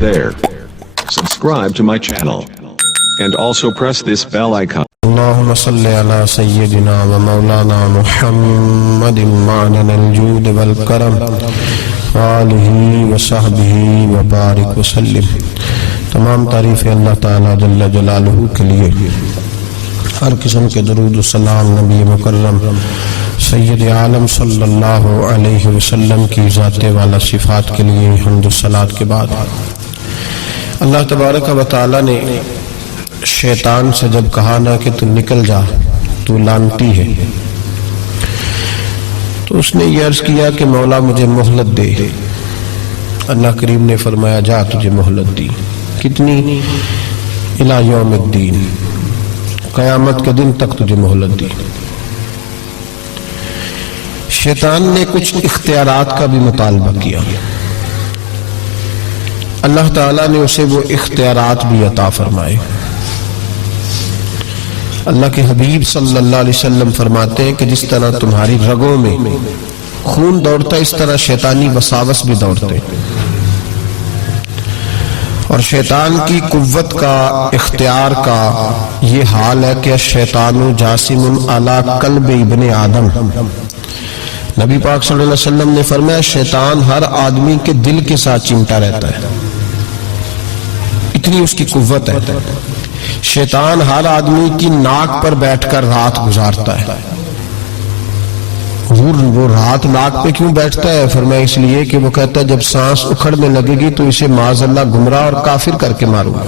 there. Subscribe to my channel. And also press this bell icon. اللهم صل على سيدنا ومولانا محمد معدن الجود والكرم وآلہ وصحبہ وبارک وسلم. تمام تعریف اللہ تعالیٰ جل جلالہ کے لیے. ہر قسم کے درود و سلام نبی مکرم سید عالم صلی اللہ علیہ وسلم کی ذات والا صفات کے لیے حمد و صلات کے بعد اللہ تبارک و تعالیٰ نے شیطان سے جب کہا نا کہ تو نکل جا، تو لعنتی ہے، تو اس نے یہ عرض کیا کہ مولا مجھے مہلت دے. اللہ کریم نے فرمایا جا تجھے مہلت دی. کتنی؟ الی یوم الدین، قیامت کے دن تک تجھے مہلت دی. شیطان نے کچھ اختیارات کا بھی مطالبہ کیا. اللہ تعالیٰ نے اسے وہ اختیارات بھی عطا فرمائے. اللہ کے حبیب صلی اللہ علیہ وسلم فرماتے ہیں کہ جس طرح تمہاری رگوں میں خون دوڑتا ہے اس طرح شیطانی وساوس بھی دوڑتے. اور شیطان کی قوت کا، اختیار کا یہ حال ہے کہ الشیطان جاسم علی قلب ابن آدم. نبی پاک صلی اللہ علیہ وسلم نے فرمایا شیطان ہر آدمی کے دل کے ساتھ چمٹا رہتا ہے، اتنی اس کی قوت ہے. شیطان ہر آدمی کی ناک پر بیٹھ کر رات گزارتا ہے. وہ رات ناک پہ کیوں بیٹھتا ہے؟ فرمایا اس لیے کہ وہ کہتا ہے جب سانس اکھڑنے لگے گی تو اسے معاذ اللہ گمراہ اور کافر کر کے ماروں گا.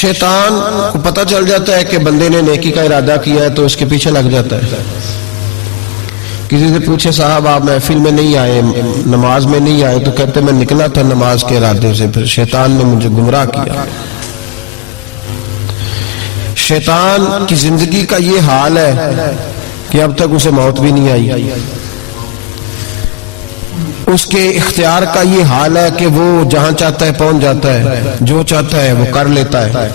شیطان کو پتہ چل جاتا ہے کہ بندے نے نیکی کا ارادہ کیا ہے تو اس کے پیچھے لگ جاتا ہے. کسی سے پوچھے صاحب آپ محفل میں نہیں آئے، نماز میں نہیں آئے، تو کہتے میں نکلا تھا نماز کے ارادے سے، پھر شیطان نے مجھے گمراہ کیا. شیطان کی زندگی کا یہ حال ہے کہ اب تک اسے موت بھی نہیں آئی. اس کے اختیار کا یہ حال ہے کہ وہ جہاں چاہتا ہے پہنچ جاتا ہے، جو چاہتا ہے وہ کر لیتا ہے،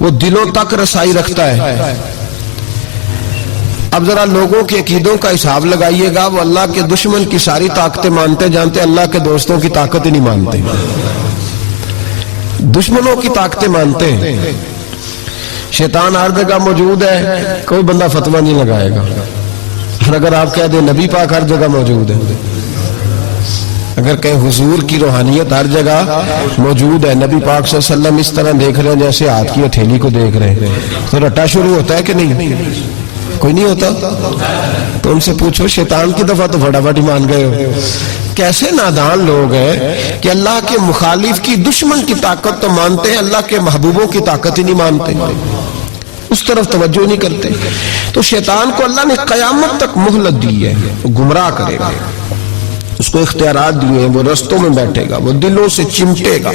وہ دلوں تک رسائی رکھتا ہے. اب ذرا لوگوں کے عقیدوں کا حساب لگائیے گا، وہ اللہ کے دشمن کی ساری طاقتیں مانتے جانتے، اللہ کے دوستوں کی طاقت ہی نہیں مانتے، دشمنوں کی طاقتیں مانتے ہیں. شیطان ہر جگہ موجود ہے، کوئی بندہ فتویٰ نہیں لگائے گا. اور اگر آپ کہہ دیں نبی پاک ہر جگہ موجود ہے، اگر کہیں حضور کی روحانیت ہر جگہ موجود ہے، نبی پاک صلی اللہ علیہ وسلم اس طرح دیکھ رہے ہیں جیسے ہاتھ کی ہتھیلی کو دیکھ رہے ہیں، تو رٹا شروع ہوتا ہے کہ نہیں؟ کوئی نہیں ہوتا. تو ان سے پوچھو شیطان کی دفعہ تو فٹافٹ ہی مان گئے ہو. کیسے نادان لوگ ہیں کہ اللہ کے مخالف کی، دشمن کی طاقت تو مانتے ہیں، اللہ کے محبوبوں کی طاقت ہی نہیں مانتے، اس طرف توجہ نہیں کرتے. تو شیطان کو اللہ نے قیامت تک مہلت دی ہے، گمراہ کرے گا. اس کو اختیارات دیے ہیں، وہ رستوں میں بیٹھے گا، وہ دلوں سے چمٹے گا،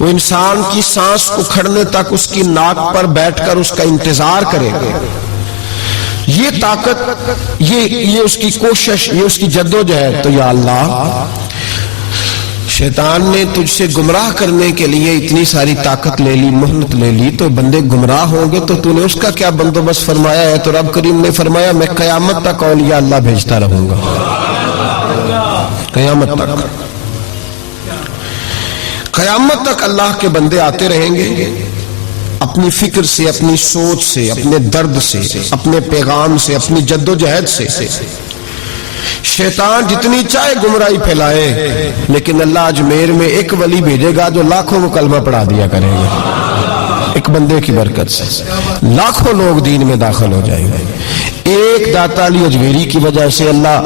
وہ انسان کی سانس اکھڑنے تک اس کی ناک پر بیٹھ کر اس کا انتظار کرے گا. یہ طاقت، یہ اس کی کوشش، یہ اس کی جدوجہد. تو یا اللہ شیطان نے تجھ سے گمراہ کرنے کے لیے اتنی ساری طاقت لے لی، مہلت لے لی، تو بندے گمراہ ہوں گے تو تو نے اس کا کیا بندوبست فرمایا ہے؟ تو رب کریم نے فرمایا میں قیامت تک اولیاء اللہ بھیجتا رہوں گا، قیامت تک. قیامت تک اللہ کے بندے آتے رہیں گے، اپنی فکر سے، اپنی سوچ سے، اپنے درد سے، اپنے پیغام سے، اپنی جد و جہد سے. شیطان جتنی چاہے گمراہی پھیلائے، لیکن اللہ اجمیر میں ایک ولی بھیجے گا جو لاکھوں کو کلمہ پڑھا دیا کرے گا. ایک بندے کی برکت سے لاکھوں لوگ دین میں داخل ہو جائیں گے. ایک داتا علی اجمیری کی وجہ سے اللہ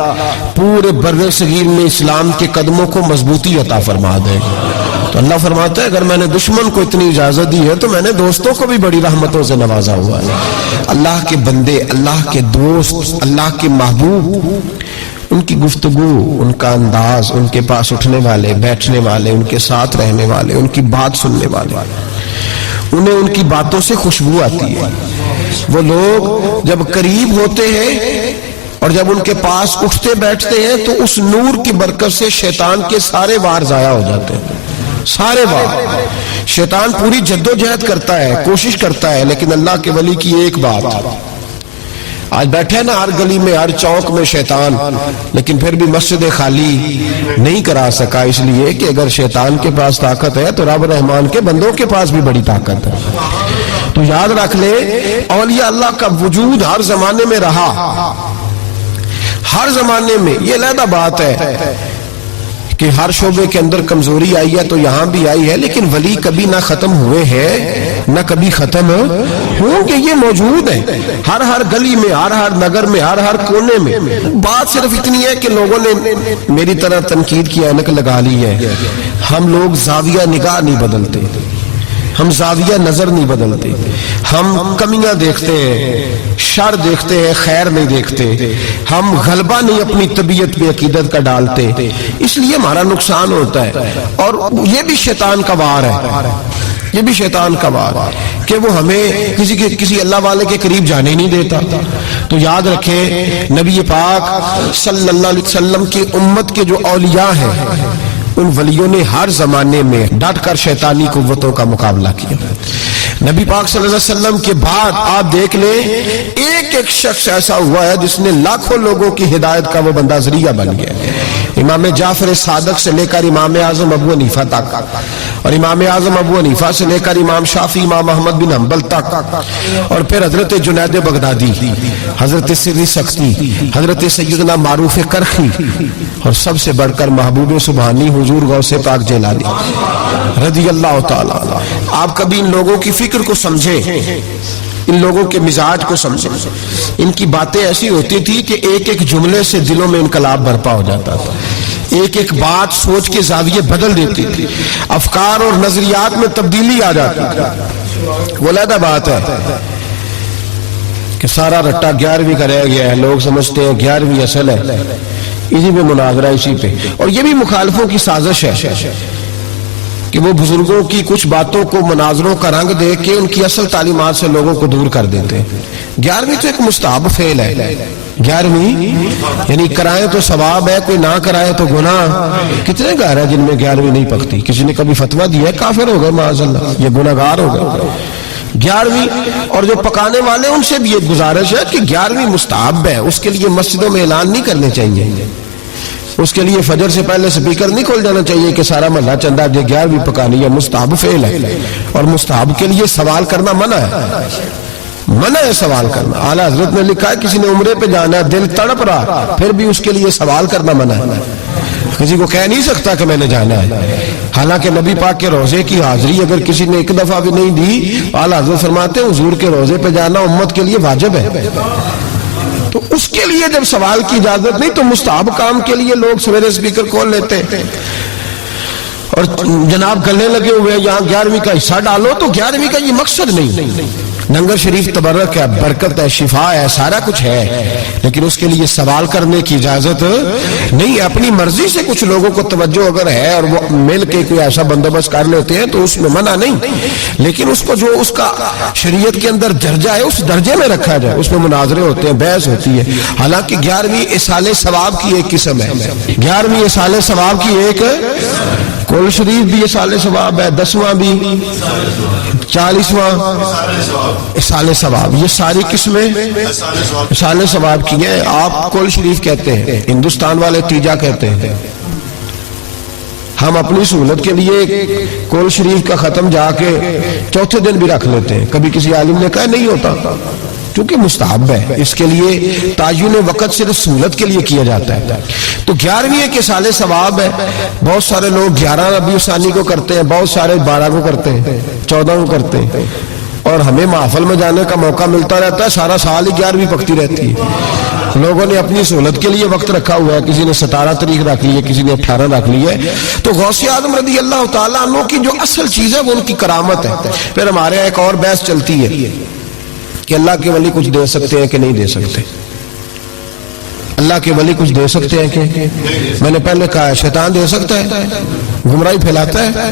پورے بر صغیر میں اسلام کے قدموں کو مضبوطی عطا فرما دے گا. تو اللہ فرماتا ہے اگر میں نے دشمن کو اتنی اجازت دی ہے تو میں نے دوستوں کو بھی بڑی رحمتوں سے نوازا ہوا ہے. اللہ کے بندے، اللہ کے دوست، اللہ کے محبوب، ان کی گفتگو، ان کا انداز، ان کے پاس اٹھنے والے، بیٹھنے والے، ان کے ساتھ رہنے والے، ان کی بات سننے والے، انہیں ان کی باتوں سے خوشبو آتی ہے. وہ لوگ جب قریب ہوتے ہیں اور جب ان کے پاس اٹھتے بیٹھتے ہیں تو اس نور کی برکت سے شیطان کے سارے وار ضائع ہو جاتے ہیں، سارے وار. شیطان پوری جد و جہد کرتا ہے، کوشش کرتا ہے، لیکن اللہ کے ولی کی ایک بات، آج بیٹھے نا ہر گلی میں ہر چوک میں شیطان، لیکن پھر بھی مسجد خالی نہیں کرا سکا، اس لیے کہ اگر شیطان کے پاس طاقت ہے تو رب رحمان کے بندوں کے پاس بھی بڑی طاقت ہے۔ تو یاد رکھ لے اولیاء اللہ کا وجود ہر زمانے میں رہا، ہر زمانے میں، یہ علیحدہ بات ہے کہ ہر شعبے کے اندر کمزوری آئی ہے تو یہاں بھی آئی ہے، لیکن ولی کبھی نہ ختم ہوئے ہیں نہ کبھی ختم ہوں گے، یہ موجود ہے ہر گلی میں، ہر نگر میں، ہر کونے میں۔ بات صرف اتنی ہے کہ لوگوں نے میری طرح تنقید کی اینک لگا لی ہے، ہم لوگ زاویہ نگاہ نہیں بدلتے، ہم زاویہ نظر نہیں بدلتے، ہم کمیاں دیکھتے ہیں، شر دیکھتے ہیں، خیر نہیں دیکھتے، ہم غلبہ نہیں اپنی طبیعت پہ عقیدت کا ڈالتے، اس لیے ہمارا نقصان ہوتا ہے۔ اور یہ بھی شیطان کا وار ہے، یہ بھی شیطان کا وار ہے کہ وہ ہمیں کسی اللہ والے کے قریب جانے نہیں دیتا۔ تو یاد رکھیں نبی پاک صلی اللہ علیہ وسلم کی امت کے جو اولیاء ہیں، ان ولیوں نے ہر زمانے میں ڈٹ کر شیطانی قوتوں کا مقابلہ کیا۔ نبی پاک صلی اللہ علیہ وسلم کے بعد آپ دیکھ لیں ایک شخص ایسا ہوا ہے جس نے لاکھوں لوگوں کی ہدایت کا وہ بندہ ذریعہ بن گیا۔ امام جعفر صادق سے لے کر امام اعظم ابو حنیفہ تک، اور امام اعظم ابو حنیفہ سے لے کر امام شافعی، امام احمد بن حنبل تک، اور پھر حضرت جنید بغدادی، حضرت سری سختی، حضرت سیدنا معروف کرخی، اور سب سے بڑھ کر محبوب سبحانی حضور غوث پاک جیلانی رضی اللہ تعالیٰ۔ آپ کبھی ان لوگوں کی فکر کو سمجھیں، ان لوگوں کے مزاج کو سمجھیں، ان کی باتیں ایسی ہوتی تھی کہ ایک ایک جملے سے دلوں میں انقلاب برپا ہو جاتا تھا، ایک ایک بات سوچ کے زاویے بدل دیتی تھی، افکار اور نظریات میں تبدیلی آ جاتی تھی۔ وہ علیحدہ بات ہے کہ سارا رٹا 11ویں کا رہ گیا ہے، لوگ سمجھتے ہیں 11ویں اصل ہے، اسی پہ مناظرہ، اسی پہ، اور یہ بھی مخالفوں کی سازش ہے کہ وہ بزرگوں کی کچھ باتوں کو مناظروں کا رنگ دے کے ان کی اصل تعلیمات سے لوگوں کو دور کر دیتے ہیں۔ 11ویں تو ایک مستحب فعل ہے، 11ویں یعنی کرائیں تو ثواب ہے، کوئی نہ کرائے تو گناہ۔ کتنے گھر ہیں جن میں 11ویں نہیں پکتی؟ کسی نے کبھی فتویٰ دیا ہے کافر ہو گئے معاذ اللہ، یہ گناہ گار ہو گئے۔ 11ویں، اور جو پکانے والے ان سے بھی ایک گزارش ہے کہ 11ویں مستحب ہے، اس کے لیے مسجدوں میں اعلان نہیں کرنے چاہیے، اس کے لیے فجر سے پہلے سپیکر نہیں کھول جانا چاہیے کہ سارا محلہ چندہ دے 11ویں پکانی ہے، مستحب فعل ہے، اور مستحب کے لیے سوال کرنا منع ہے، منع ہے سوال کرنا۔ اعلیٰ حضرت نے لکھا ہے کسی نے عمرے پہ جانا ہے، دل تڑپ رہا، پھر بھی اس کے لیے سوال کرنا منع ہے، کسی کو کہہ نہیں سکتا کہ میں نے جانا ہے۔ حالانکہ نبی پاک کے روزے کی حاضری اگر کسی نے ایک دفعہ بھی نہیں دی، اعلیٰ حضرت فرماتے ہیں حضور کے روزے پہ جانا امت کے لیے واجب ہے، تو اس کے لیے جب سوال کی اجازت نہیں تو مستحب کام کے لیے لوگ سویرے سپیکر کھول لیتے ہیں اور جناب گلنے لگے ہوئے یہاں 11ویں کا حصہ ڈالو، تو 11ویں کا یہ مقصد نہیں۔ لنگر شریف تبرک ہے، برکت ہے، شفا ہے، سارا کچھ ہے، لیکن اس کے لیے سوال کرنے کی اجازت نہیں ہے۔ اپنی مرضی سے کچھ لوگوں کو توجہ اگر ہے اور وہ مل کے کوئی ایسا بندوبست کر لیتے ہیں تو اس میں منع نہیں، لیکن اس کو جو اس کا شریعت کے اندر درجہ ہے اس درجے میں رکھا جائے، اس میں مناظرے ہوتے ہیں، بحث ہوتی ہے۔ حالانکہ 11ویں اصال ثواب کی ایک قسم ہے، 11ویں اصال ثواب کی ایک، کل شریف بھی اصال ثواب ہے، 10واں بھی، 40واں اصال ثواب، یہ ساری قسمیں اصال ثواب کی ہیں۔ آپ کل شریف کہتے ہیں، ہندوستان والے تیجا کہتے ہیں، ہم اپنی سہولت کے لیے کل شریف کا ختم جا کے چوتھے دن بھی رکھ لیتے ہیں، کبھی کسی عالم نے کہا نہیں ہوتا کیونکہ مستحب ہے، اس کے لیے تعین وقت صرف سہولت کے لیے کیا جاتا ہے۔ تو 11ویں ایک اصال ثواب ہے، بہت سارے لوگ 11 ربیع ثانی کو کرتے ہیں، بہت سارے 12 کو کرتے ہیں، 14 کو کرتے ہیں، اور ہمیں محفل میں جانے کا موقع ملتا رہتا ہے، سارا سال ہی 11ویں پکتی رہتی ہے۔ لوگوں نے اپنی سہولت کے لیے وقت رکھا ہوا ہے، کسی نے 17 تاریخ رکھ لی ہے، کسی نے 18 رکھ لی ہے۔ تو غوث اعظم رضی اللہ تعالیٰ عنہ کی جو اصل چیز ہے وہ ان کی کرامت ہے۔ پھر ہمارے ایک اور بحث چلتی ہے کہ اللہ کے ولی کچھ دے سکتے ہیں کہ نہیں دے سکتے، اللہ کے ولی کچھ دے سکتے ہیں کہ، میں نے پہلے کہا ہے شیطان دے سکتا ہے، گمراہی پھیلاتا ہے۔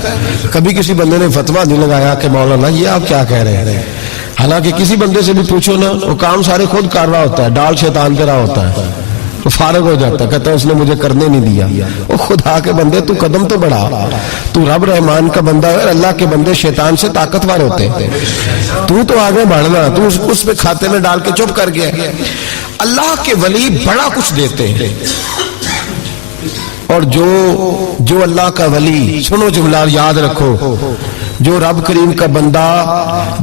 کبھی کسی بندے نے فتویٰ نہیں لگایا کہ مولانا یہ آپ کیا کہہ رہے ہیں، حالانکہ کسی بندے سے بھی پوچھو نا، وہ کام سارے خود کر رہا ہوتا ہے، ڈال شیطان پہ رہا ہوتا ہے، تو فارغ ہو جاتا ہے، کہتا ہے اس نے مجھے کرنے نہیں دیا۔ او خدا کے بندے تو قدم تو بڑھا، تو رب رحمان کا بندہ ہے، اللہ کے بندے شیطان سے طاقتور ہوتے ہیں، تو آگے بڑھنا، تو اس پہ کھاتے میں ڈال کے چپ کر گیا۔ اللہ کے ولی بڑا کچھ دیتے ہیں، اور جو اللہ کا ولی، سنو جملہ یاد رکھو، جو رب کریم کا بندہ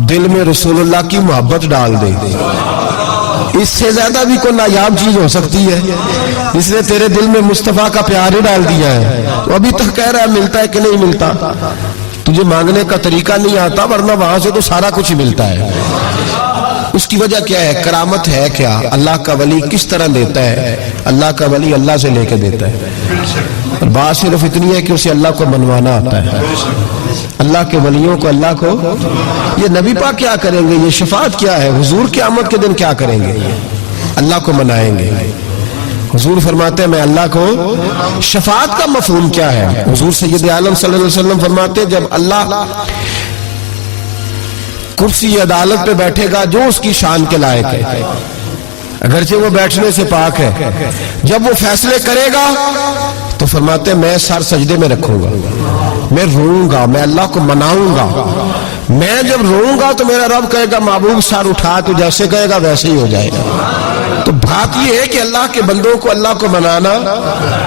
دل میں رسول اللہ کی محبت ڈال دے، اس سے زیادہ بھی کوئی نایاب چیز ہو سکتی ہے؟ اس نے تیرے دل میں مصطفیٰ کا پیار ہی ڈال دیا ہے، تو ابھی تک کہہ رہا ہے ملتا ہے کہ نہیں ملتا، تجھے مانگنے کا طریقہ نہیں آتا، ورنہ وہاں سے تو سارا کچھ ہی ملتا ہے۔ اس کی وجہ کیا ہے؟ کرامت ہے کیا؟ اللہ کا ولی کس طرح دیتا ہے؟ اللہ کا ولی اللہ سے لے کے دیتا ہے، اور بات صرف اتنی ہے کہ اسے اللہ کو منوانا آتا ہے۔ اللہ کے ولیوں کو، اللہ کو، یہ نبی پاک کیا کریں گے؟ یہ شفاعت کیا ہے؟ حضور قیامت کے دن کیا کریں گے؟ اللہ کو منائیں گے۔ حضور فرماتے ہیں میں اللہ کو، شفاعت کا مفہوم کیا ہے؟ حضور سید عالم صلی اللہ علیہ وسلم فرماتے ہیں جب اللہ کرسی عدالت پہ بیٹھے گا جو اس کی شان کے لائق ہے، اگرچہ وہ بیٹھنے سے پاک ہے، جب وہ فیصلے کرے گا تو فرماتے ہیں میں سر سجدے میں رکھوں گا، میں روؤں گا، میں اللہ کو مناؤں گا۔ میں جب روؤں گا تو میرا رب کہے گا محبوب سر اٹھا، تو جیسے کہے گا ویسے ہی ہو جائے گا۔ تو بات یہ ہے کہ اللہ کے بندوں کو اللہ کو منانا۔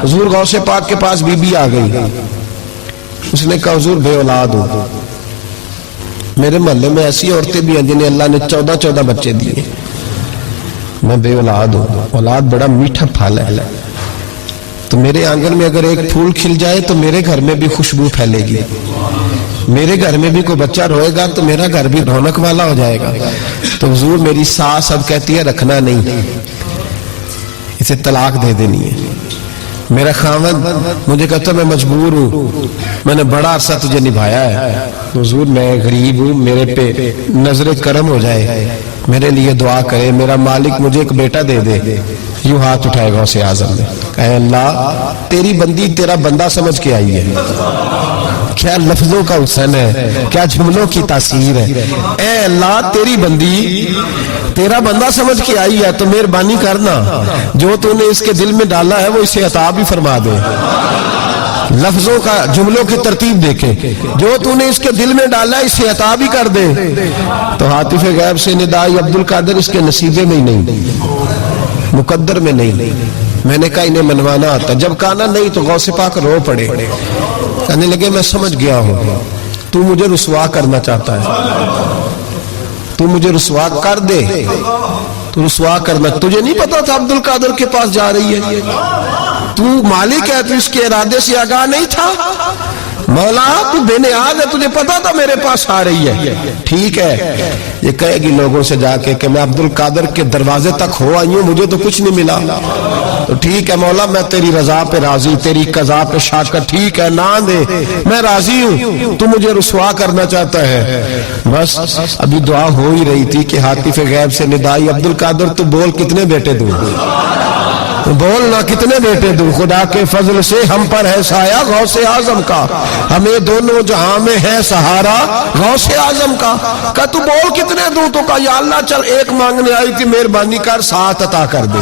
حضور غوث پاک کے پاس بی بی آ گئی، اس نے کہا حضور بے اولاد ہو، میرے محلے میں ایسی عورتیں بھی ہیں جنہیں اللہ نے 14 بچے دیے، میں بے اولاد ہوں، اولاد بڑا میٹھا پھل ہے، تو میرے آنگن میں اگر ایک پھول کھل جائے تو میرے گھر میں بھی خوشبو پھیلے گی، میرے گھر میں بھی کوئی بچہ روئے گا تو میرا گھر بھی رونق والا ہو جائے گا۔ تو حضور میری ساس اب کہتی ہے رکھنا نہیں، اسے طلاق دے دینی ہے۔ میرا خاوند مجھے کہتا میں مجبور ہوں، میں نے بڑا عرصہ تجھے نبھایا ہے، حضور میں غریب ہوں، میرے پہ نظر کرم ہو جائے، میرے لیے دعا کرے، میرا مالک مجھے ایک بیٹا دے دے۔ یوں ہاتھ اٹھائے غوث اعظم نے، کہے اللہ تیری بندی تیرا بندہ سمجھ کے آئی ہے، کیا لفظوں کا حسن ہے، کیا جملوں کی تاثیر ہے۔ اے اللہ تیری بندی تیرا بندہ سمجھ کے آئی ہے، تو مہربانی کرنا جو تو نے اس کے دل میں ڈالا ہے وہ اسے عطا بھی فرما دے۔ لفظوں کا، جملوں کی ترتیب دیکھیں، جو تو نے اس کے دل میں ڈالا ہے اسے عطا بھی کر دے۔ تو حاطف غیب سے ندائی عبد القادر اس کے نصیبے میں ہی نہیں، مقدر میں نہیں۔ میں نے کہا انہیں منوانا آتا، جب کہا نا نہیں تو غوث پاک رو پڑے، کہنے لگے میں سمجھ گیا ہوں تو مجھے رسوا کرنا چاہتا ہے، تو مجھے رسوا کر دے، تو رسوا کرنا، تجھے نہیں پتا تھا عبد القادر کے پاس جا رہی ہے، تو مالک ہے، تو اس کے ارادے سے آگاہ نہیں تھا؟ مولا تو بے نیاز ہے، تجھے پتا تھا میرے پاس آ رہی ہے، ٹھیک ہے، یہ کہے گی لوگوں سے جا کے کہ میں عبد القادر کے دروازے تک ہو آئی ہوں، مجھے تو کچھ نہیں ملا، تو ٹھیک ہے مولا میں تیری رضا پہ راضی، تیری قضا پہ شاکر، ٹھیک ہے نہ دے میں راضی ہوں، تو مجھے رسوا کرنا چاہتا ہے۔ بس ابھی دعا ہو ہی رہی تھی کہ حاطف غیب سے ندائی عبد القادر تو بول کتنے بیٹے دوں، بولنا کتنے بیٹے دوں، خدا کے فضل سے ہم پر ہے سایہ غوث اعظم کا، ہمیں دونوں جہاں میں ہے سہارا غوث اعظم کا۔ کہا تو بول کتنے دوں؟ تو کہا یا اللہ چل ایک مانگنے آئی تھی، مہربانی کر 7 عطا کر دے۔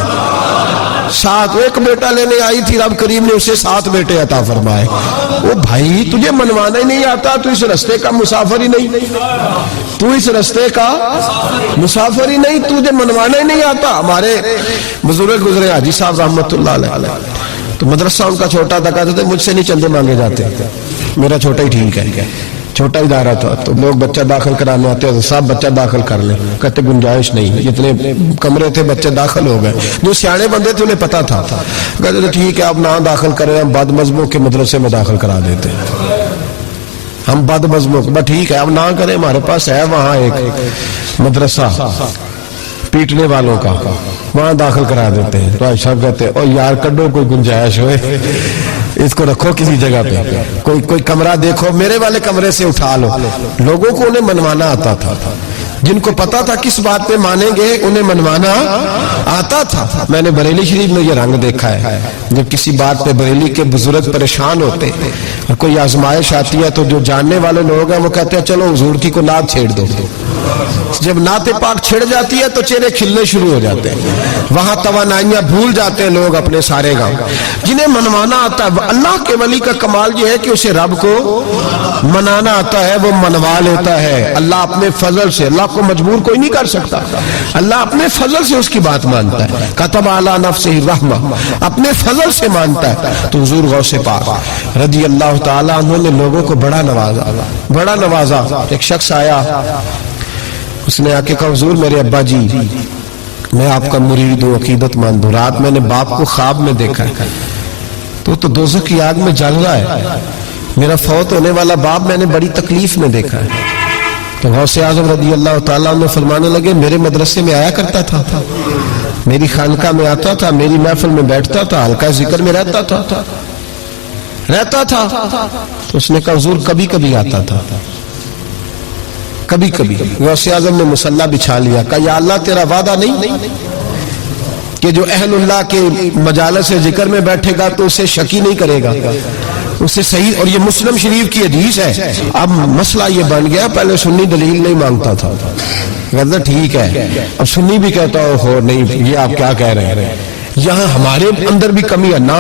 7، ایک بیٹا لینے آئی تھی، رب کریم نے اسے 7 بیٹے عطا فرمائے۔ او بھائی تجھے منوانا ہی نہیں آتا، تو اس رستے کا مسافر ہی نہیں، تو اس رستے کا مسافر ہی نہیں، تجھے منوانا ہی نہیں آتا۔ ہمارے بزرگ گزرے حاجی صاحب رحمت اللہ علیہ، تو مدرسہ ان کا چھوٹا تھا، کہتے تھے مجھ سے نہیں چندے مانگے جاتے، میرا چھوٹا ہی ٹھیک ہے، چھوٹا ادارہ تھا، تو لوگ بچہ داخل کرانے آتے ہیں، صاحب بچہ داخل کر لیں، کہتے گنجائش نہیں، جتنے کمرے تھے بچے داخل ہو گئے، جو سیانے بندے تھے انہیں پتا تھا، کہتے تھے ٹھیک ہے آپ نہ داخل کریں، ہم بد مذہبوں کے مدرسے میں داخل کرا دیتے، ہم بد مذہبوں کو، ٹھیک ہے آپ نہ کریں، ہمارے پاس ہے وہاں ایک مدرسہ پیٹنے والوں کا، وہاں داخل کرا دیتے ہیں۔ تو آج صاحب کہتے ہیں او یار کڈو کوئی گنجائش ہوئے، اس کو رکھو کسی جگہ پہ، کوئی کمرہ دیکھو، میرے والے کمرے سے اٹھا لو۔ لوگوں کو انہیں منوانا آتا تھا، جن کو پتا تھا کس بات پہ مانیں گے انہیں منوانا آتا تھا۔ میں نے بریلی شریف میں یہ رنگ دیکھا ہے، جب کسی بات پہ بریلی کے بزرگ پریشان ہوتے اور کوئی آزمائش آتی ہے تو جو جاننے والے لوگ ہیں وہ کہتے ہیں چلو حضور کی کو نعت چھیڑ دو، جب نعت پاک چھڑ جاتی ہے تو چہرے کھلنے شروع ہو جاتے ہیں، وہاں توانائیاں بھول جاتے ہیں لوگ اپنے سارے گام۔ جنہیں منوانا آتا ہے، اللہ کے ولی کا کمال یہ ہے کہ اسے رب کو منانا آتا ہے، وہ منوا لیتا ہے اللہ اپنے فضل سے۔ اللہ کو مجبور کوئی نہیں کر سکتا، اللہ اپنے فضل سے اس کی بات مانتا ہے۔ کتب علی نفسہ الرحمہ، اپنے فضل سے مانتا ہے۔ تو حضور غوث پاک رضی اللہ تعالیٰ عنہ نے لوگوں کو بڑا نوازا۔ ایک شخص آیا، اس نے آ کے کہا حضور میرے ابا جی میں آپ کا مرید ہوں، عقیدت مند ہوں، رات میں نے باپ کو خواب میں دیکھا ہے تو دوزخ کی آگ میں جل رہا ہے، میرا فوت ہونے والا باپ میں نے بڑی تکلیف میں دیکھا ہے۔ تو غوث اعظم رضی اللہ تعالیٰ عنہ فرمانے لگے میرے مدرسے میں آیا کرتا تھا، میری خانقاہ میں آتا تھا، میری محفل میں بیٹھتا تھا، حلقہ ذکر میں رہتا تھا۔ تو اس نے کہا حضور کبھی کبھی آتا تھا، کبھی کبھی۔ غوث اعظم نے مصلی بچھا لیا، کہا یا اللہ تیرا وعدہ نہیں کہ جو اہل اللہ کے مجالس ذکر میں بیٹھے گا تو اسے شکی نہیں کرے گا، اسے صحیح۔ اور یہ مسلم شریف کی حدیث ہے۔ اب مسئلہ یہ بن گیا، پہلے سنی دلیل نہیں مانگتا تھا، کہتا ٹھیک ہے، اب سنی بھی کہتا ہو نہیں یہ آپ کیا کہہ رہے ہیں، یہاں ہمارے اندر بھی کمی ہے۔ نا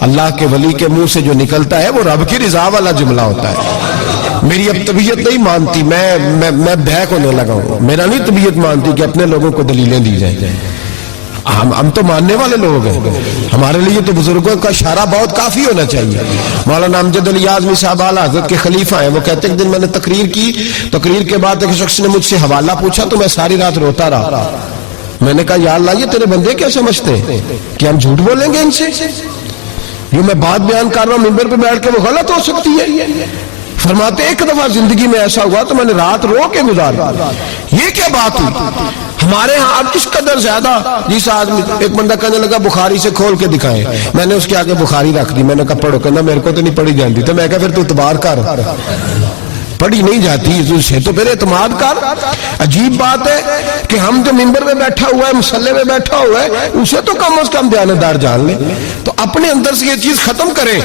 اللہ کے ولی کے منہ سے جو نکلتا ہے وہ رب کی رضا والا جملہ ہوتا ہے۔ میری اب طبیعت نہیں مانتی، میں بہک ہونے لگا ہوں، میرا نہیں طبیعت مانتی کہ اپنے لوگوں کو دلیلیں دی جائیں۔ ہم تو ماننے والے لوگ ہیں، ہمارے لیے تو بزرگوں کا اشارہ بہت کافی ہونا چاہیے۔ مولانا امجد علی اعظمی صاحب اعلیٰ حضرت کے خلیفہ ہیں، وہ کہتے ہیں ایک دن میں نے تقریر کے بعد ایک شخص نے مجھ سے حوالہ پوچھا تو میں ساری رات روتا رہا۔ میں نے کہا یا اللہ یہ تیرے بندے کیا سمجھتے ہیں کہ ہم جھوٹ بولیں گے ان سے؟ جو میں بات بیان کر رہا ہوں ممبر پہ بیٹھ کے وہ غلط ہو سکتی ہے؟ فرماتے ایک دفعہ زندگی میں ایسا ہوا تو میں نے رات رو کے گزارا۔ یہ کیا بات ہوئی؟ ہمارے ہاں اب اس قدر زیادہ، جس آدمی ایک بندہ کہنے لگا بخاری سے کھول کے دکھائیں، میں نے اس کے آگے بخاری رکھ دی، میں نے کہا پڑھو، کہنا میرے کو تو نہیں پڑھی جانتی، تو میں کہا پھر تو اعتبار کر، پڑھی نہیں جاتی اسے تو پھر اعتماد کر۔ عجیب بات ہے کہ ہم جو ممبر میں بیٹھا ہوا ہے، مصلی میں بیٹھا ہوا ہے، اسے تو کم از کم دیانتدار جان لے، تو اپنے اندر سے یہ چیز ختم کرے۔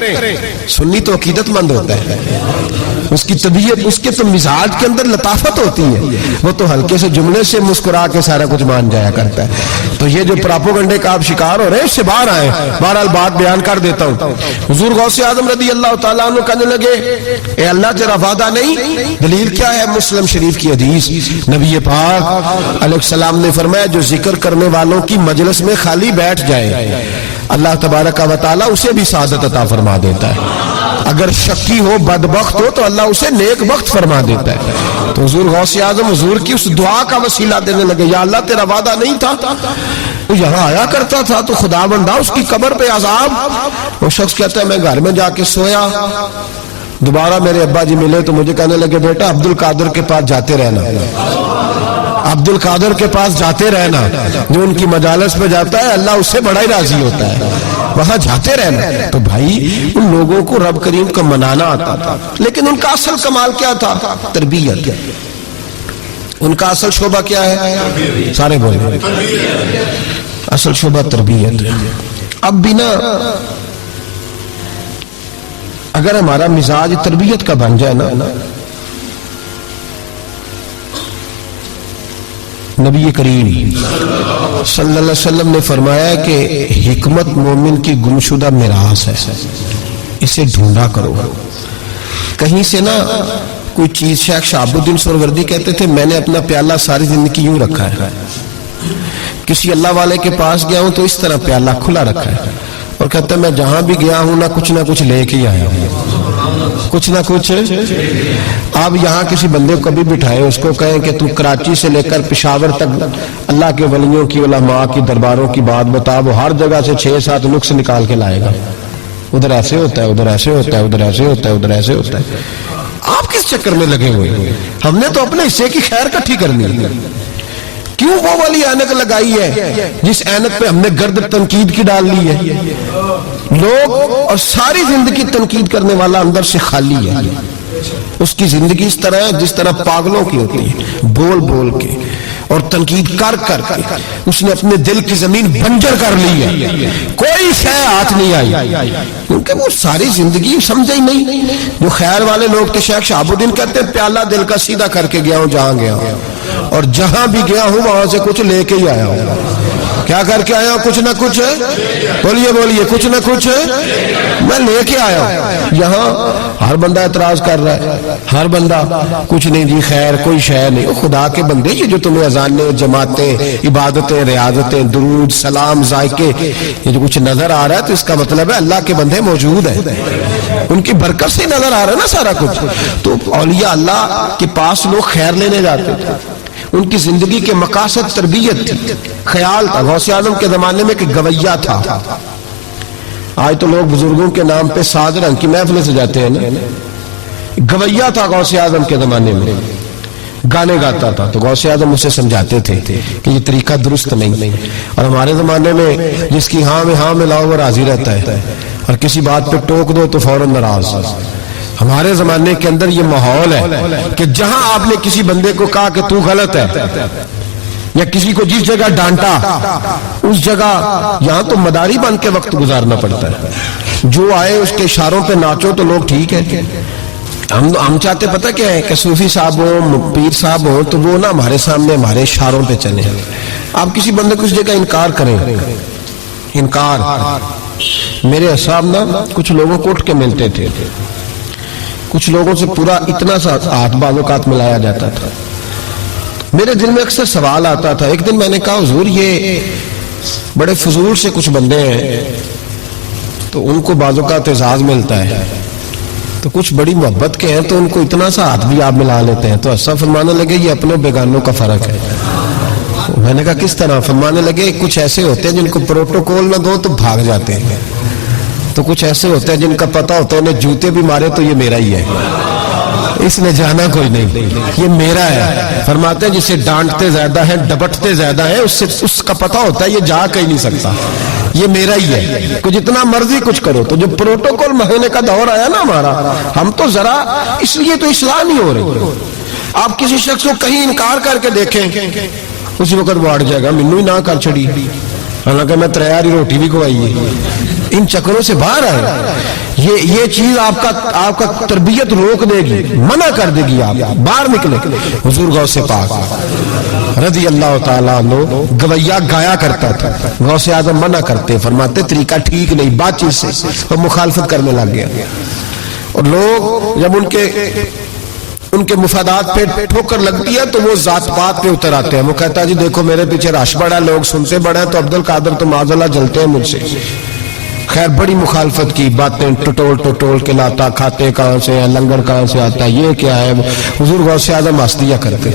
سنی تو عقیدت مند ہوتا ہے، اس کی طبیعت، اس کے تو مزاج کے اندر لطافت ہوتی ہے، وہ تو ہلکے سے جملے سے مسکرا کے سارا کچھ مان جایا کرتا ہے۔ تو یہ جو پراپوگنڈے کا آپ شکار ہو رہے ہیں اس سے باہر آئے۔ بہرحال بات بیان کر دیتا ہوں۔ حضور غوث اعظم رضی اللہ تعالیٰ عنہ کہنے لگے اے اللہ تیرا وعدہ نہیں؟ دلیل کیا ہے؟ مسلم شریف کی حدیث، نبی پاک علیہ السلام نے فرمایا جو ذکر کرنے والوں کی مجلس میں خالی بیٹھ جائے اللہ تبارک و تعالیٰ اسے بھی سعادت عطا فرما دیتا ہے۔ اگر شکی ہو، بدبخت ہو تو اللہ اسے نیک بخت فرما دیتا ہے۔ تو حضور غوث اعظم حضور کی اس دعا کا وسیلہ دینے لگے، یا اللہ تیرا وعدہ نہیں تھا تو یہاں آیا کرتا تھا تو خدا بندہ اس کی قبر پہ عذاب۔ وہ شخص کہتا ہے میں گھر میں جا کے سویا، دوبارہ میرے ابا جی ملے تو مجھے کہنے لگے بیٹا عبد القادر کے پاس جاتے رہنا، عبد القادر کے پاس جاتے رہنا، جو ان کی مجالس میں جاتا ہے اللہ اس سے بڑا ہی راضی ہوتا ہے، وہاں جاتے رہنا۔ تو بھائی ان لوگوں کو رب کریم کا منانا آتا تھا، لیکن ان کا اصل کمال کیا تھا؟ تربیت۔ ان کا اصل شعبہ کیا ہے؟ سارے بولے، اصل شعبہ تربیت۔ اب بھی نا اگر ہمارا مزاج تربیت کا بن جائے نا، نبی کریم صلی اللہ علیہ وسلم نے فرمایا کہ حکمت مومن کی گمشدہ میراث ہے، اسے ڈھونڈا کرو۔ کہیں سے نا کوئی چیز، شیخ شہاب الدین سہروردی کہتے تھے میں نے اپنا پیالہ ساری زندگی یوں رکھا ہے، کسی اللہ والے کے پاس گیا ہوں تو اس طرح پیالہ کھلا رکھا ہے، اور کہتا ہے میں جہاں بھی گیا ہوں نہ کچھ لے کے ہی آیا ہوں، کچھ نہ کچھ۔ آپ یہاں کسی بندے کو کبھی بٹھائے، اس کو کہیں کہ تو کراچی سے لے کر پشاور تک اللہ کے ولیوں کی، علماء کی درباروں کی بات بتا، وہ ہر جگہ سے 6-7 نقص نکال کے لائے گا، ادھر ایسے ہوتا ہے، ادھر ایسے ہوتا ہے، ادھر ایسے ہوتا ہے، ادھر ایسے ہوتا ہے۔ آپ کس چکر میں لگے ہوئے؟ ہم نے تو اپنے حصے کی خیر کٹھی کرنی ہے۔ کیوں وہ والی اینک لگائی ہے جس اینک پہ ہم نے گرد تنقید کی ڈال لی ہے؟ لوگ اور ساری زندگی تنقید کرنے والا اندر سے خالی ہے، اس کی زندگی اس طرح ہے جس طرح پاگلوں کی ہوتی ہے، بول بول کے اور تنقید کر کر کے اس نے اپنے دل کی زمین بنجر کر لی ہے، کوئی شے ہاتھ نہیں آئی، کیونکہ وہ ساری زندگی سمجھے ہی نہیں۔ جو خیر والے لوگ تھے، شیخ شہاب الدین کہتے ہیں پیالہ دل کا سیدھا کر کے گیا ہوں جہاں گیا ہوں، اور جہاں بھی گیا ہوں وہاں سے کچھ لے کے ہی آیا ہوں۔ کیا کر کے آیا ہوں؟ کچھ نہ کچھ، بولیے کچھ نہ کچھ میں لے کے آیا ہوں۔ یہاں ہر بندہ اعتراض کر رہا ہے، ہر بندہ کچھ نہیں جی خیر کوئی شے نہیں۔ خدا کے بندے یہ جو تمہیں اذانیں، جماعتیں، عبادتیں، ریاضتیں، درود، سلام، ذائقے، یہ جو کچھ نظر آ رہا ہے تو اس کا مطلب ہے اللہ کے بندے موجود ہیں، ان کی برکت سے نظر آ رہا ہے نا سارا کچھ۔ تو اولیاء اللہ کے پاس لوگ خیر لینے جاتے تھے، ان کی زندگی کے مقاصد تربیت تھی، خیال تھا۔ غوث اعظم کے زمانے میں ایک گویا تھا، آج تو لوگ بزرگوں کے نام پہ ساز رنگ کی محفلیں سجاتے ہیں نا، گویا تھا غوث اعظم کے زمانے میں، گانے گاتا تھا، تو غوث اعظم اسے سمجھاتے تھے کہ یہ طریقہ درست نہیں۔ اور ہمارے زمانے میں جس کی ہاں میں ہاں ملاؤ وہ راضی رہتا ہے، اور کسی بات پہ ٹوک دو تو فوراً ناراض۔ ہمارے زمانے کے اندر یہ ماحول ہے کہ جہاں آپ نے کسی بندے کو کہا کہ تو غلط ہے، یا کسی کو جس جگہ ڈانٹا اس جگہ یہاں تو مداری بن کے وقت گزارنا پڑتا ہے، جو آئے اس کے اشاروں پہ ناچو تو لوگ ٹھیک ہے۔ ہم چاہتے پتہ کیا ہے کہ صوفی صاحب ہوں، پیر صاحب ہوں، تو وہ نا ہمارے سامنے ہمارے اشاروں پہ چلے۔ آپ کسی بندے کو اس جگہ انکار کریں، انکار۔ میرے صاحب نا کچھ لوگوں کو اٹھ کے ملتے تھے، کچھ لوگوں سے پورا اتنا سا ہاتھ بعض ملایا جاتا تھا۔ میرے دل میں اکثر سوال آتا تھا، ایک دن میں نے کہا حضور یہ بڑے فضول سے کچھ بندے ہیں تو ان کو بعض اوقات اعزاز ملتا ہے، تو کچھ بڑی محبت کے ہیں تو ان کو اتنا سا ہاتھ بھی آپ ملا لیتے ہیں۔ تو ایسا فرمانے لگے یہ اپنے بیگانوں کا فرق ہے۔ میں نے کہا کس طرح؟ فرمانے لگے کچھ ایسے ہوتے ہیں جن کو پروٹوکول نہ دو تو بھاگ جاتے ہیں، تو کچھ ایسے ہوتے ہیں جن کا پتہ ہوتا ہے انہیں جوتے بھی مارے تو یہ میرا ہی ہے، اس نے جانا کوئی نہیں، یہ میرا ہے۔ فرماتے ہیں جسے ڈانٹتے زیادہ ہیں ڈبٹتے زیادہ ہیں، اس کا پتہ ہوتا ہے یہ جا کہیں نہیں سکتا، یہ میرا ہی ہے، کچھ جتنا مرضی کچھ کرو۔ تو جو پروٹوکول مہینے کا دور آیا نا ہمارا، ہم تو ذرا اس لیے تو اصلاح نہیں ہو رہی۔ آپ کسی شخص کو کہیں انکار کر کے دیکھیں اسی وقت وہ اڑ جائے گا، منو ہی نہ کر چھڑی، حالانکہ میں تریاری روٹی بھی کھوائی ہے۔ ان چکروں سے باہر آئے، یہ چیز آپ کا تربیت روک دے گی، منع کر دے گی، آپ باہر نکلے۔ حضور غوث پاک رضی اللہ تعالیٰ عنہ گویا گایا کرتا تھا، غوث اعظم منع کرتے، فرماتے طریقہ ٹھیک نہیں، بات چیز سے وہ مخالفت کرنے لگ گیا۔ اور لوگ جب ان کے مفادات پہ ٹھوکر لگتی ہے تو وہ ذات پات پہ اتر آتے ہیں۔ وہ کہتا ہے جی دیکھو میرے پیچھے رش بڑا، لوگ سنتے بڑے ہیں، تو عبد القادر تو معاذ اللہ جلتے ہیں مجھ سے۔ خیر بڑی مخالفت کی، باتیں ٹٹول کے لاتا، کھاتے کہاں سے ہیں، لنگر کہاں سے آتا ہے، یہ کیا ہے۔ حضور غوث اعظم ہنس دیا کرتے،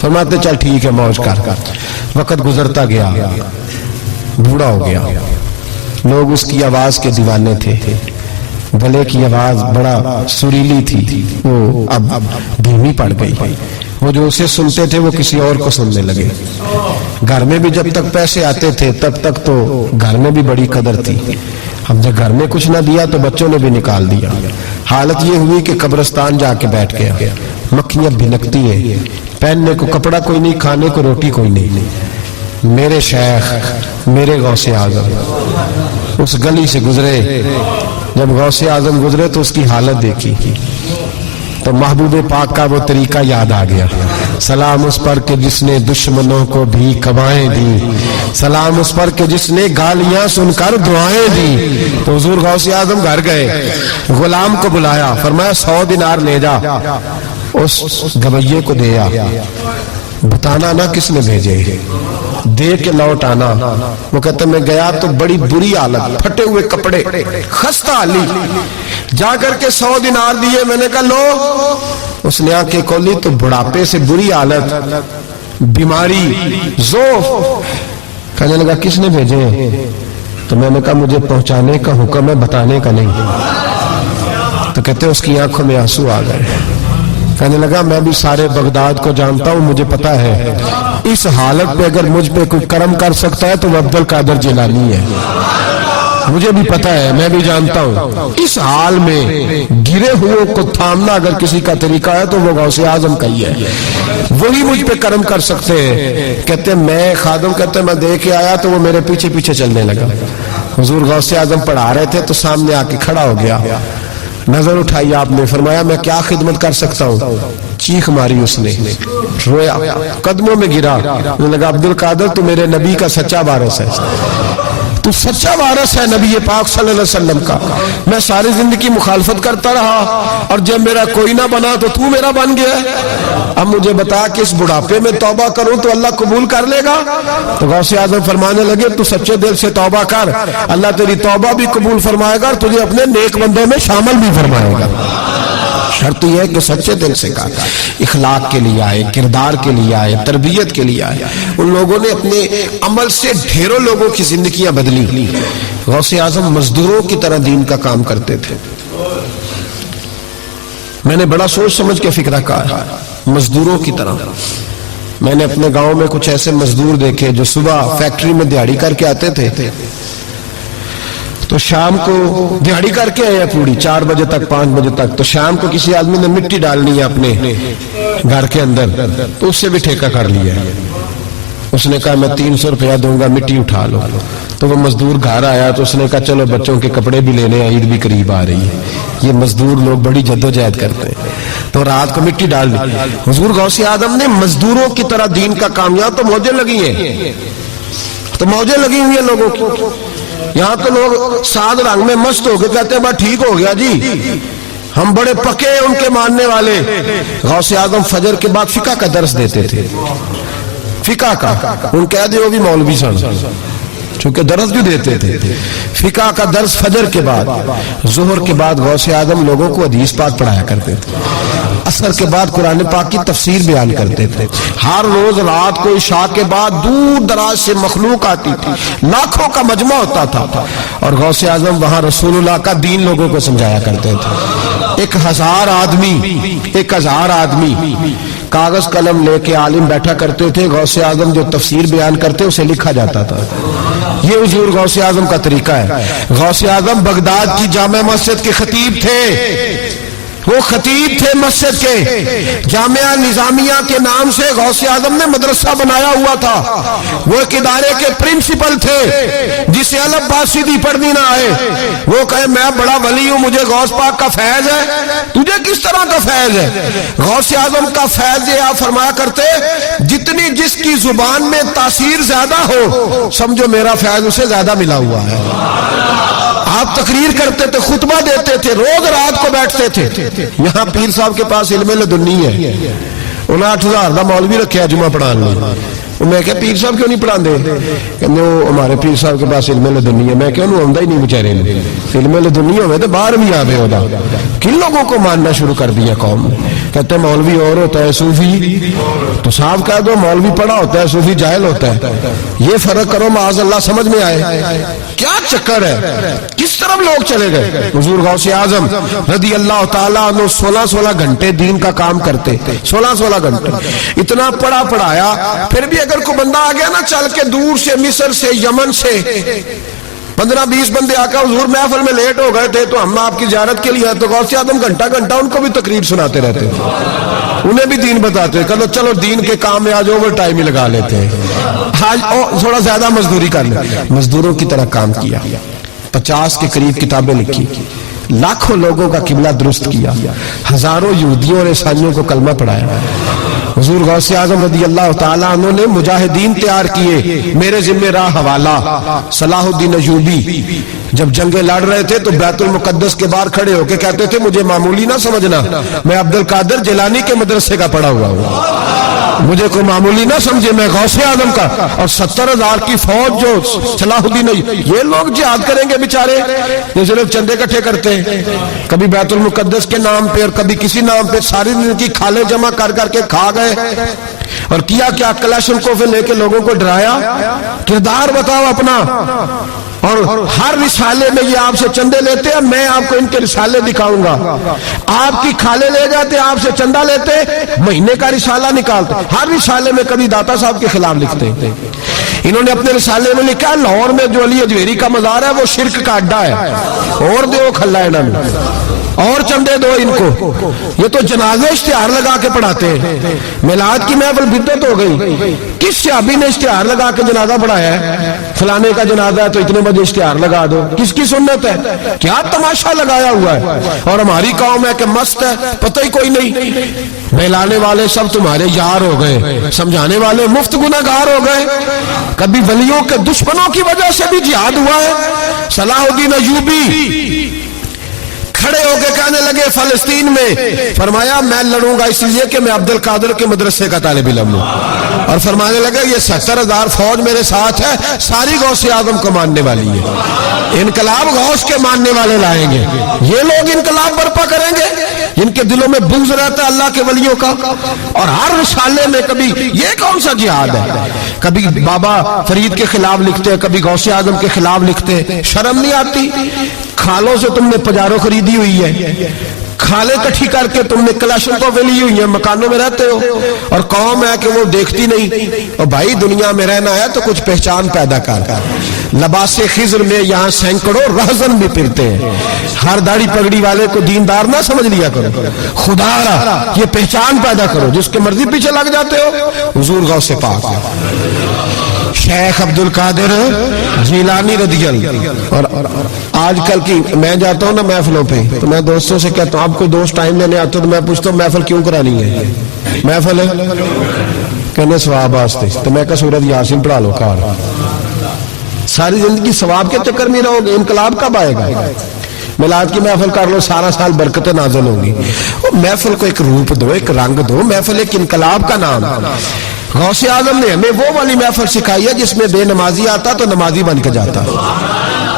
فرماتے چل ٹھیک ہے موج کر۔ وقت گزرتا گیا، بوڑھا ہو گیا، لوگ اس کی آواز کے دیوانے تھے، گلے کی آواز بڑا سریلی تھی، وہ اب دھیمی پڑ گئی۔ وہ جو اسے سنتے تھے وہ کسی اور کو سننے لگے۔ گھر میں بھی جب تک پیسے آتے تھے تب تک تو گھر میں بھی بڑی قدر تھی، اب جب گھر میں کچھ نہ دیا تو بچوں نے بھی نکال دیا۔ حالت یہ ہوئی کہ قبرستان جا کے بیٹھ گیا، مکھیاں بھنکتی ہیں، پہننے کو کپڑا کوئی نہیں، کھانے کو روٹی کوئی نہیں۔ میرے شیخ، میرے غوث اعظم اس گلی سے گزرے، جب غوث اعظم گزرے تو اس کی حالت دیکھی تو محبوب پاک کا وہ طریقہ یاد آ گیا۔ سلام اس پر کہ جس نے دشمنوں کو بھی کوائیں دی، سلام اس پر کہ جس نے گالیاں سن کر دعائیں دی۔ تو حضور غوث اعظم گھر گئے، غلام کو بلایا، فرمایا 100 دینار لے جا، اس گویے کو دیا، بتانا نہ کس نے بھیجے، دے کے لوٹ آنا۔ وہ کہتا میں گیا تو بڑی بری حالت، پھٹے ہوئے کپڑے، خستہ حالی، جا کر کے 100 دینار دیے، میں نے کہا لو۔ اس نے آنکھیں کھولی تو بڑھاپے سے بری حالت، بیماری، ذوف۔ کہنے لگا کس نے بھیجے؟ تو میں نے کہا مجھے پہنچانے کا حکم ہے، بتانے کا نہیں۔ تو کہتے اس کی آنکھوں میں آنسو آ گئے، کہنے لگا میں بھی سارے بغداد کو جانتا ہوں، مجھے پتا ہے اس حالت پہ اگر مجھ پہ کوئی کرم کر سکتا ہے تو وہ عبد القادر جیلانی ہے۔ مجھے بھی پتا ہے، میں بھی جانتا ہوں، اس حال میں گرے ہوئے کو تھامنا اگر کسی کا طریقہ ہے تو وہ غوث اعظم کا ہی ہے، وہی مجھ پہ کرم کر سکتے ہیں۔ کہتے ہیں میں خادم، کہتے ہیں میں دے کے آیا تو وہ میرے پیچھے پیچھے چلنے لگا۔ حضور غوث اعظم پڑھا رہے تھے تو سامنے آ کے کھڑا ہو گیا، نظر اٹھائی آپ نے، فرمایا میں کیا خدمت کر سکتا ہوں؟ چیخ ماری اس نے، رویا، قدموں میں گرا، لگا عبد القادر تو میرے نبی کا سچا وارث ہے، تو سچا وارث ہے نبی پاک صلی اللہ علیہ وسلم کا۔ میں ساری زندگی مخالفت کرتا رہا اور جب میرا کوئی نہ بنا تو میرا بن گیا۔ اب مجھے بتا کہ اس بڑھاپے میں توبہ کروں تو اللہ قبول کر لے گا؟ تو غوث اعظم فرمانے لگے تو سچے دل سے توبہ کر، اللہ تیری توبہ بھی قبول فرمائے گا اور تجھے اپنے نیک بندوں میں شامل بھی فرمائے گا۔ شرط یہ ہے کہ سچے دل سے کہا، اخلاق کے لیے آئے، کردار کے لیے آئے، تربیت کے لیے آئے۔ ان لوگوں نے اپنے عمل سے ڈھیروں لوگوں کی زندگیاں بدلی۔ غوث اعظم مزدوروں کی طرح دین کا کام کرتے تھے۔ میں نے بڑا سوچ سمجھ کے فکرہ کہا، مزدوروں کی طرح۔ میں نے اپنے گاؤں میں کچھ ایسے مزدور دیکھے جو صبح فیکٹری میں دیہڑی کر کے آتے تھے تو شام کو دیہڑی کر کے آئے پوری 4 بجے تک 5 بجے تک، تو شام کو کسی آدمی نے مٹی ڈالنی ہے اپنے گھر کے اندر تو اس سے بھی ٹھیکہ کر لیا ہے۔ اس نے کہا میں 300 روپیہ دوں گا، مٹی اٹھا لو۔ تو وہ مزدور گھر آیا تو اس نے کہا چلو بچوں کے کپڑے بھی لینے، عید بھی قریب آ رہی ہے۔ یہ مزدور لوگ بڑی جدوجہد کرتے ہیں، تو رات کو مٹی ڈال دی۔ حضور غوث اعظم نے مزدوروں کی طرح دین کا کام، یہاں تو موجیں لگی ہیں، تو موجیں لگی ہوئی ہیں لوگوں کی، یہاں تو لوگ ساد رنگ میں مست ہو کے کہتے ہیں بس ٹھیک ہو گیا جی، ہم بڑے پکے ہیں ان کے ماننے والے۔ غوث اعظم فجر کے بعد فقہ کا درس دیتے تھے، فقہ کا، ان کہہ دے وہ بھی مولوی سن، چونکہ درس بھی دیتے تھے۔ فقہ کا درس فجر کے بعد، ظہر کے بعد غوث اعظم لوگوں کو حدیث پاک پڑھایا کرتے تھے، عصر کے بعد قرآن پاک کی تفسیر بیان کرتے تھے۔ ہر روز رات کو عشاء کے بعد دور دراز سے مخلوق آتی تھی، لاکھوں کا مجمع ہوتا تھا اور غوث اعظم وہاں رسول اللہ کا دین لوگوں کو سمجھایا کرتے تھے۔ 1000 آدمی کاغذ قلم لے کے عالم بیٹھا کرتے تھے، غوث اعظم جو تفسیر بیان کرتے اسے لکھا جاتا تھا۔ یہ حضور غوث اعظم کا طریقہ ہے۔ غوث اعظم بغداد کی جامع مسجد کے خطیب تھے، وہ خطیب تھے مسجد کے۔ جامعہ نظامیہ کے نام سے غوث اعظم نے مدرسہ بنایا ہوا تھا، وہ ایک ادارے کے پرنسپل تھے، جسے الف با سیدھی پڑھنی نہ آئے وہ کہے میں بڑا ولی ہوں، مجھے غوث پاک کا فیض ہے، تجھے کس طرح کا فیض ہے؟ غوث اعظم کا فیض یہ آپ فرمایا کرتے جتنی جس کی زبان میں تاثیر زیادہ ہو سمجھو میرا فیض اسے زیادہ ملا ہوا ہے۔ آپ تقریر کرتے تھے، خطبہ دیتے تھے، روز رات کو بیٹھتے تھے۔ یہاں پیر صاحب کے پاس علم لدنی ہے، انہیں 8000 کا مولوی رکھا جمعہ پڑھانے میں۔ میں کہا پیر صاحب کیوں نہیں پڑھا دے؟ کہ وہ ہمارے پیر صاحب کے پاس علم لدنی ہے۔ میں کہ انہوں آمدہ ہی نہیں بچارے نے، علم لدنی ہوئے تو باہر بھی آبے ہوتا۔ کن لوگوں کو ماننا شروع کر دیا قوم؟ کہتے ہیں مولوی اور ہوتا ہے صوفی، تو صاحب کہہ دو مولوی پڑھا ہوتا ہے صوفی جاہل ہوتا ہے، یہ فرق کرو معاذ اللہ سمجھ میں آئے۔ کیا چکر ہے، کس طرف لوگ چلے گئے؟ حضور غوث اعظم رضی اللہ تعالیٰ عنہ 16 گھنٹے دین کا کام کرتے، 16 گھنٹے اتنا پڑھا پڑھایا۔ پھر بھی اگر کوئی بندہ آ گیا نا چل کے دور سے، مصر سے، یمن سے 15-20 بندے آ کر حضور محفل میں لیٹ ہو گئے تھے تو ہم آپ کی زیارت کے لیے، تو غوث اعظم گھنٹہ ان کو بھی تقریر سناتے رہتے تھے، انہیں بھی دین بتاتے، کہتے چلو دین کے کام میں آج اوور ٹائم ہی لگا لیتے ہیں، آج تھوڑا زیادہ مزدوری کر لیں۔ مزدوروں کی طرح کام کیا، 50 کے قریب کتابیں لکھی، لاکھوں لوگوں کا قبلہ درست کیا، ہزاروں یہودیوں اور عیسائیوں کو کلمہ پڑھایا۔ حضور غوث اعظم رضی اللہ تعالیٰ عنہ نے مجاہدین تیار کیے، میرے ذمہ راہ حوالہ۔ صلاح الدین ایوبی جب جنگیں لڑ رہے تھے تو بیت المقدس کے باہر کھڑے ہو کے کہتے تھے مجھے معمولی نہ سمجھنا، میں عبد القادر جیلانی کے مدرسے کا پڑھا ہوا ہوں، مجھے کوئی معمولی نہ سمجھے، میں غوث اعظم کا۔ اور 70,000 کی فوج جو صلاح الدین، یہ لوگ جہاد کریں گے بیچارے، یہ صرف چندے اکٹھے کرتے ہیں، کبھی بیت المقدس کے نام پہ اور کبھی کسی نام پہ، ساری دن کی کھالیں جمع کر کے کھا گئے اور کیا کلاشن کوفے لے کے لوگوں کو ڈرایا۔ کردار بتاؤ اپنا، اور ہر رسالے میں یہ آپ سے چندے لیتے ہیں، میں آپ کو ان کے رسالے دکھاؤں گا، آپ کی کھالے لے جاتے، آپ سے چندہ لیتے، مہینے کا رسالہ نکالتے، ہر رسالے میں کبھی داتا صاحب کے خلاف لکھتے۔ انہوں نے اپنے رسالے میں لکھا ہے لاہور میں جو علی اجویری کا مزار ہے وہ شرک کا اڈا ہے، اور دیو کھلا ہے انہوں نے، اور چندے دو ان کو، یہ تو جنازے اشتہار لگا کے پڑھاتے ہیں، میلاد کی محفل بدعت ہو گئی، کس صحابی نے اشتہار لگا کے جنازہ پڑھایا ہے؟ فلانے کا جنازہ ہے تو اتنے بجے اشتہار لگا دو، کس کی سنت ہے؟ کیا تماشا لگایا ہوا ہے؟ اور ہماری قوم ہے کہ مست ہے، پتہ ہی کوئی نہیں، بہلانے والے سب تمہارے یار ہو گئے، سمجھانے والے مفت گناہگار ہو گئے۔ کبھی ولیوں کے دشمنوں کی وجہ سے بھی جہاد ہوا ہے۔ صلاح الدین ایوبی کھڑے ہو کے کہنے لگے فلسطین میں، فرمایا میں لڑوں گا اس لیے کہ میں عبد القادر کے مدرسے کا طالب علم ہوں، اور فرمانے لگے یہ 70,000 فوج میرے ساتھ ہے، ساری غوث اعظم کو ماننے والی ہے، انقلاب غوث کے ماننے والے لائیں گے، یہ لوگ انقلاب برپا کریں گے جن کے دلوں میں بغض رہتا ہے اللہ کے ولیوں کا۔ اور ہر رسالے میں کبھی یہ کون سا جہاد ہے، کبھی بابا فرید کے خلاف لکھتے، کبھی غوث اعظم کے خلاف لکھتے، شرم نہیں آتی؟ کھالوں سے تم نے پجارو خریدی ہوئی ہے، کھالے کٹھی کر کے تم نے کلاشنکوف لی ہوئی ہیں، مکانوں میں رہتے ہو، اور قوم ہے کہ وہ دیکھتی نہیں۔ اور بھائی دنیا میں رہنا ہے تو کچھ پہچان پیدا کر، لباس خضر میں یہاں سینکڑوں رہزن بھی پھرتے ہیں، ہر داڑھی پگڑی والے کو دیندار نہ سمجھ لیا کرو، خدا را یہ پہچان پیدا کرو، جس کے مرضی پیچھے لگ جاتے ہو۔ حضور غوث پاک شیخ عبد القادر جیلانی رضی اللہ۔ اور آج کل کی میں جاتا ہوں نا محفلوں پہ تو میں دوستوں سے کہتا ہوں آپ کوئی دوست ٹائم لینے آتے تو میں پوچھتا ہوں محفل کیوں کرانی ہے؟ محفل ہے کہنے ثواب واسطے، تو میں کہا سورۃ یاسین پڑھا لو کار، ساری زندگی ثواب کے چکر میں رہو گے، انقلاب کب آئے گا؟ میلاد کی محفل کر لو، سارا سال برکتیں نازل ہوں گی۔ محفل کو ایک روپ دو، ایک رنگ دو، محفل ایک انقلاب کا نام۔ غوث اعظم نے ہمیں وہ والی محفل سکھائی ہے جس میں بے نمازی آتا تو نمازی بن کے جاتا،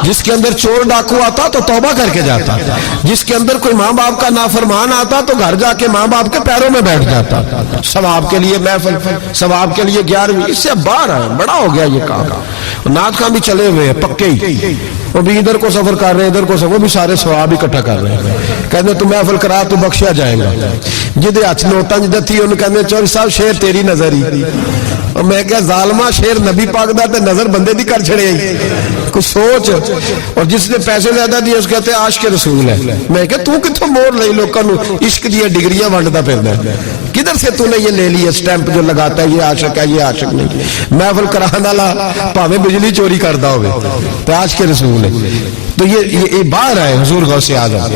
جس کے اندر چور ڈاکو آتا تو توبہ کر کے جاتا، جس کے اندر کوئی ماں باپ کا نافرمان آتا تو گھر جا کے ماں باپ کے پیروں میں بیٹھ جاتا۔ ثواب کے لیے محفل، ثواب کے لیے 11ویں، اس سے اب باہر ہے، بڑا ہو گیا یہ کام۔ نعت خواں بھی چلے ہوئے ہیں پکے ہی، وہ بھی ادھر کو سفر کر رہے ہیں ادھر کو سفر، وہ بھی سارے ثواب اکٹھا کر رہے ہیں، کہتے تو محفل کرا تو بخشیا جائے گا۔ جدے ہاتھ نوٹاں جدہ تھی انہوں کہتے چوری صاحب شیر تیری نظر ہی، اور میں کہا ظالمہ شیر نبی پاک دا تے نظر بندے دی کر چھڑے ہی، کچھ سوچ۔ اور جس نے پیسے زیادہ دیے اس کہتے ہیں عاشق رسول ہے، میں کہا تو کتوں مور لئی لوکاں نو عشق دی ڈگریاں ونڈدا پھردا ہے، کدھر سے تو نے یہ لے لی اسٹیمپ جو لگاتا ہے یہ عاشق ہے یہ عاشق نہیں؟ محفل کرانے والا بھاویں بجلی چوری کردا ہوے تے عاشق رسول ہے۔ تو یہ باہر ہے حضور غوث اعظم،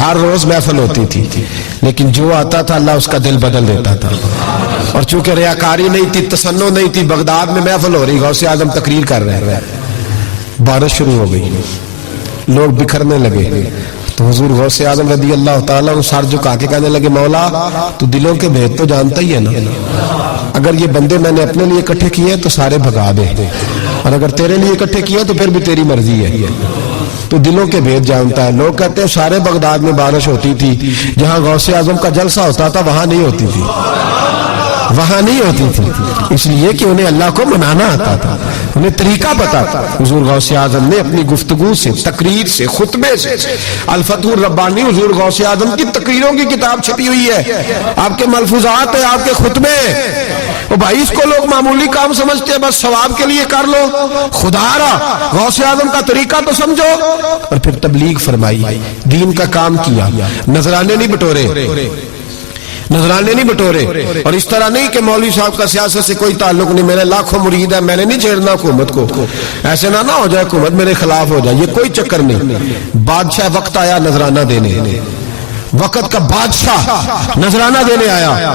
ہر روز محفل ہوتی تھی لیکن جو آتا تھا اللہ اس کا دل بدل دیتا تھا۔ اور چونکہ ریاکاری نہیں تھی، تسنع نہیں تھی، بغداد میں محفل ہو رہی، غوث اعظم تقریر کر رہے ہیں، بارش شروع ہو گئی، لوگ بکھرنے لگے، تو حضور غوث اعظم رضی اللہ تعالیٰ عنہ سر جھکا کے کہنے لگے مولا تو دلوں کے بھید تو جانتا ہی ہے نا، اگر یہ بندے میں نے اپنے لیے اکٹھے کیے تو سارے بھگا دے، اور اگر تیرے لیے اکٹھے کیے تو پھر بھی تیری مرضی ہے، تو دلوں کے بھید جانتا ہے۔ لوگ کہتے ہیں سارے بغداد میں بارش ہوتی تھی، جہاں غوث اعظم کا جلسہ ہوتا تھا وہاں نہیں ہوتی تھی، وہاں نہیں ہوتی تھی، اس لیے کہ انہیں اللہ کو منانا آتا تھا، انہیں طریقہ پتا تھا۔ حضور غوث اعظم نے اپنی گفتگو سے، تقریر سے، خطبے سے، الفتح الربانی حضور غوث اعظم کی تقریروں کی کتاب چھپی ہوئی ہے، آپ کے ملفوظات ہیں، آپ کے خطبے، وہ بھائی اس کو لوگ معمولی کام سمجھتے ہیں، بس ثواب کے لیے کر لو، خدا را غوث اعظم کا طریقہ تو سمجھو۔ اور پھر تبلیغ فرمائی، دین کا کام کیا، نذرانے نہیں بٹورے، نذرانے نہیں بٹورے، اور اس طرح نہیں کہ مولوی صاحب کا سیاست سے کوئی تعلق نہیں، میرے لاکھوں مرید ہے، میں نے نہیں چھیڑنا حکومت کو، ایسے نہ ہو جائے حکومت میرے خلاف ہو جائے، یہ کوئی چکر نہیں۔ بادشاہ وقت آیا نذرانہ دینے، وقت کا بادشاہ نذرانہ دینے آیا،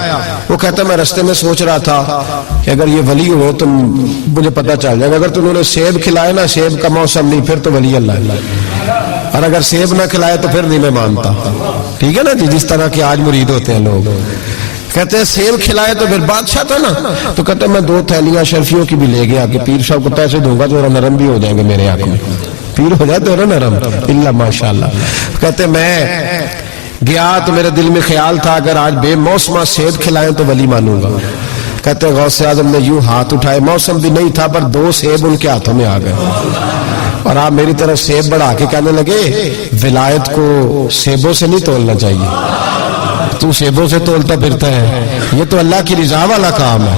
وہ کہتا میں رستے میں سوچ رہا تھا کہ اگر یہ ولی ہو تو مجھے پتہ چل جائے گا، اگر تم نے سیب کھلائے نا، سیب کا موسم نہیں، پھر تو ولی اللہ، اور اگر سیب نہ کھلائے تو پھر نہیں میں مانتا، ٹھیک ہے نا جی، جس طرح کے آج مرید ہوتے ہیں لوگ، کہتے ہیں سیب کھلائے تو پھر بادشاہ تھا نا، تو کہتے ہیں میں 2 تھیلیاں شرفیوں کی بھی لے گیا کہ پیر صاحب کو پیسے دوں گا تو نرم بھی ہو جائیں گے میرے آنکھ میں، پیر ہو جائے تو نرم، اللہ ماشاءاللہ۔ کہتے میں گیا تو میرے دل میں خیال تھا اگر آج بے موسمہ سیب کھلائیں تو ولی مانوں گا۔ کہتے ہیں غوث اعظم نے یوں ہاتھ اٹھائے، موسم بھی نہیں تھا پر 2 سیب ان کے ہاتھوں میں آ گئے، اور آپ میری طرف سیب بڑھا کے کہنے لگے ولایت کو سیبوں سے نہیں تولنا چاہیے، تو سیبوں سے تولتا پھرتا ہے، یہ تو اللہ کی رضا والا کام ہے،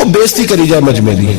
ਉਹ ਬੇਇੱਜ਼ਤੀ ਕਰੀ ਜਾਏ ਮਜਮੇ ਦੀ,